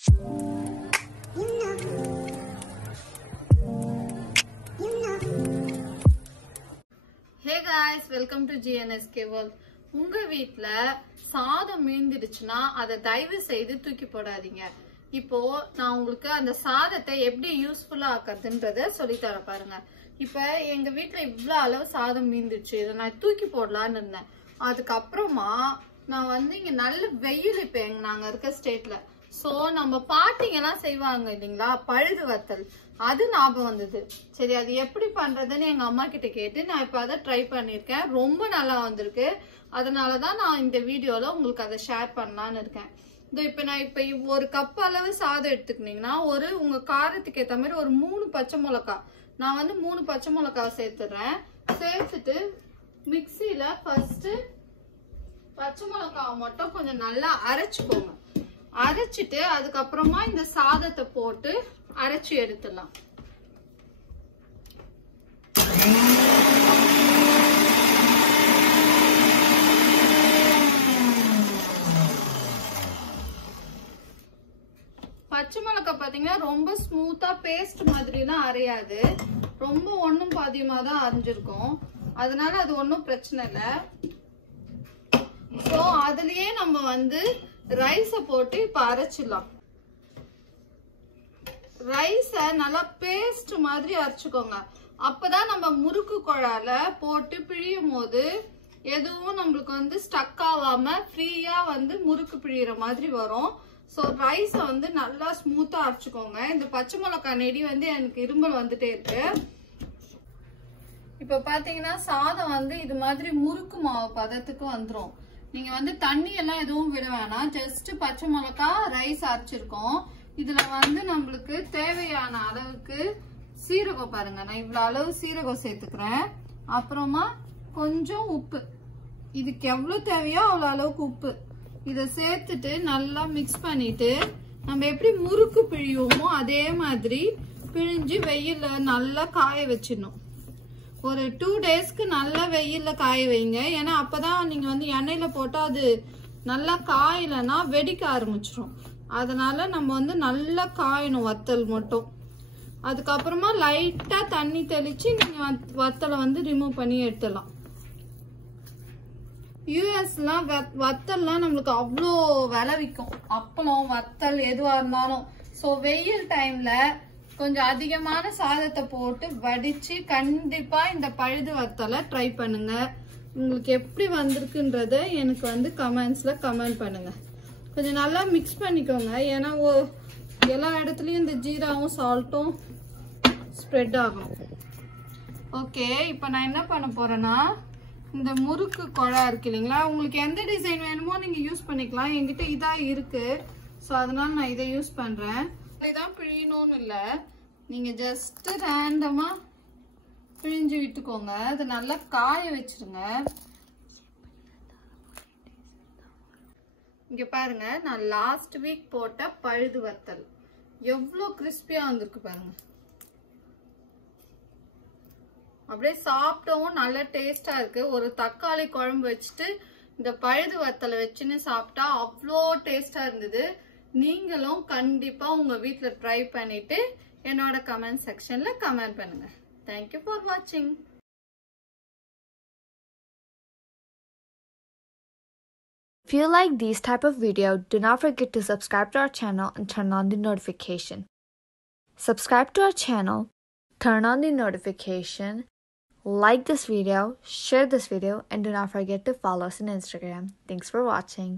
Hey guys, welcome to GNSK World. உங்க வீட்ல சாதம் மீந்துடுச்சுனா அதை தயவு செய்து தூக்கி போடாதீங்க. இப்போ நான் உங்களுக்கு அந்த சாதத்தை எப்படி யூஸ்ஃபுல்லா ஆக்குறதுன்றதை சொல்லி தர பாருங்க. இப்போ எங்க வீட்ல இவ்ளோ அளவு சாதம் மீந்துச்சு. இதை நான் தூக்கி போடலான்னு இருந்தேன். அதுக்கப்புறமா நான் வந்து இங்க நல்ல வெயில் இப்ப நாங்க இருக்க ஸ்டேட்ல. சோ நம்ம பாட்டிங்கெல்லாம் செய்வாங்க இல்லைங்களா பழுது வத்தல், அது ஞாபகம் வந்தது. சரி அது எப்படி பண்றதுன்னு எங்க அம்மா கிட்ட கேட்டு நான் இப்ப அதை ட்ரை பண்ணிருக்கேன். ரொம்ப நல்லா வந்திருக்கு. அதனாலதான் நான் இந்த வீடியோல உங்களுக்கு அதை ஷேர் பண்ணலான்னு இருக்கேன். இப்ப நான் இப்ப ஒரு கப் அளவு சாதம் எடுத்துக்கிட்டீங்கன்னா உங்க காரத்துக்கு ஏத்த மாதிரி ஒரு 3 பச்சை மிளகாய், நான் வந்து 3 பச்சை மிளகாய் சேர்த்துடுறேன். சேர்த்துட்டு மிக்சியில ஃபர்ஸ்ட் பச்சை மிளகாவை மட்டும் கொஞ்சம் நல்லா அரைச்சுக்கோங்க. அரைச்சிட்டு அதுக்கப்புறமா இந்த சாதத்தை போட்டு அரைச்சி எடுத்துடலாம். பச்சை மிளகாய் பாத்தீங்கன்னா ரொம்ப ஸ்மூத்தா பேஸ்ட் மாதிரி தான் அரையாது, ரொம்ப ஒண்ணும் பாதியமா தான் அரைஞ்சிருக்கும். அதனால அது ஒன்னும் பிரச்சனை இல்ல. சோ அதுலயே நம்ம வந்து ரைஸ போட்டு இப்ப அரைச்சிடலாம். ரைஸ நல்லா பேஸ்ட் மாதிரி அரைச்சுக்கோங்க. அப்பதான் நம்ம முறுக்கு குழால போட்டு பிழியும் போது எதுவும் நம்மளுக்கு வந்து ஸ்டக் ஆகாம ஃப்ரீயா வந்து முறுக்கு பிழியிற மாதிரி வரும். சோ ரைஸ வந்து நல்லா ஸ்மூத்தா அரைச்சுக்கோங்க. இந்த பச்சை மிளகாய் நெடி வந்து எனக்கு இருமல் வந்துட்டே இருக்கு. இப்ப பாத்தீங்கன்னா சாதம் வந்து இது மாதிரி முறுக்கு மாவு பதத்துக்கு வந்துரும். நீங்க வந்து தண்ணி எல்லாம் எதுவும் விட வேணாம். ஜஸ்ட் பச்சை மிளகாய் ரைஸ் அரைச்சிருக்கோம். இதுல வந்து நம்மளுக்கு தேவையான அளவுக்கு சீரகம் பாருங்க, நான் இவ்வளவு அளவு சீரகம் சேர்த்துக்கிறேன். அப்புறமா கொஞ்சம் உப்பு, இதுக்கு எவ்வளவு தேவையோ அவ்வளவு அளவுக்கு உப்பு இத சேர்த்துட்டு நல்லா மிக்ஸ் பண்ணிட்டு நம்ம எப்படி முறுக்கு பிழியுமோ அதே மாதிரி பிழிஞ்சு வெயில்ல நல்லா காய வச்சிடணும். ஒரு 2 டேஸ்க்கு நல்லா வெயில்ல காய வைங்க. ஏன்னா அப்பதான் நீங்க வந்து எண்ணெயில போட்டா அது நல்லா காயலன்னா வெடிக்க ஆரம்பிச்சிடும். அதனால நம்ம வந்து நல்லா காயணும் வத்தல் மட்டும். அதுக்கப்புறமா லைட்டா தண்ணி தெளிச்சு நீங்க வத்தலை வந்து ரிமூவ் பண்ணி எடுத்துடலாம். யூஎஸ்லாம் வத்தல்லாம் நம்மளுக்கு அவ்வளோ விலை விற்கும். அப்பளம் வத்தல் எதுவா இருந்தாலும். ஸோ வெயில் டைம்ல கொஞ்சம் அதிகமான சாதத்தை போட்டு வடிச்சு கண்டிப்பா இந்த பழுது வத்தலை ட்ரை பண்ணுங்க. உங்களுக்கு எப்படி வந்திருக்குன்றத எனக்கு வந்து கமெண்ட்ஸ்ல கமெண்ட் பண்ணுங்க. கொஞ்சம் நல்லா மிக்ஸ் பண்ணிக்கோங்க. ஏன்னா எல்லா இடத்துலயும் இந்த ஜீராவும் சால்ட்டும் ஸ்ப்ரெட் ஆகும். ஓகே, இப்போ நான் என்ன பண்ண போறேன்னா இந்த முறுக்கு குழா இருக்கு இல்லைங்களா, உங்களுக்கு எந்த டிசைன் வேணுமோ நீங்க யூஸ் பண்ணிக்கலாம். என்கிட்ட இதா இருக்கு. ஸோ அதனால நான் இதை யூஸ் பண்றேன். இதான் பிழியணும்னு இல்ல, நீங்க ஜஸ்ட் ரேண்டமா பிழிஞ்சு விட்டுக்கோங்க. அது நல்லா காய வச்சிருங்க. இங்க பாருங்க, நான் லாஸ்ட் வீக் போட்ட பழுது வத்தல் எவ்வளவு கிறிஸ்பியா வந்திருக்கு பாருங்க. அப்படியே சாப்பிட்டவும் நல்ல டேஸ்டா இருக்கு. ஒரு தக்காளி குழம்பு வச்சுட்டு இந்த பழுது வத்தலை வச்சுன்னு சாப்பிட்டா அவ்வளோ டேஸ்டா இருந்தது. நீங்களும் கண்டிப்பா உங்க வீட்டுல ட்ரை பண்ணிட்டு என்னோட கமெண்ட் செக்ஷன்ல கமெண்ட் பண்ணுங்க. Thank you for watching. If you like these type of video, do not forget to subscribe to our channel and turn on the notification. Subscribe to our channel, turn on the notification, like this video, share this video, and do not forget to follow us on Instagram. Thanks for watching.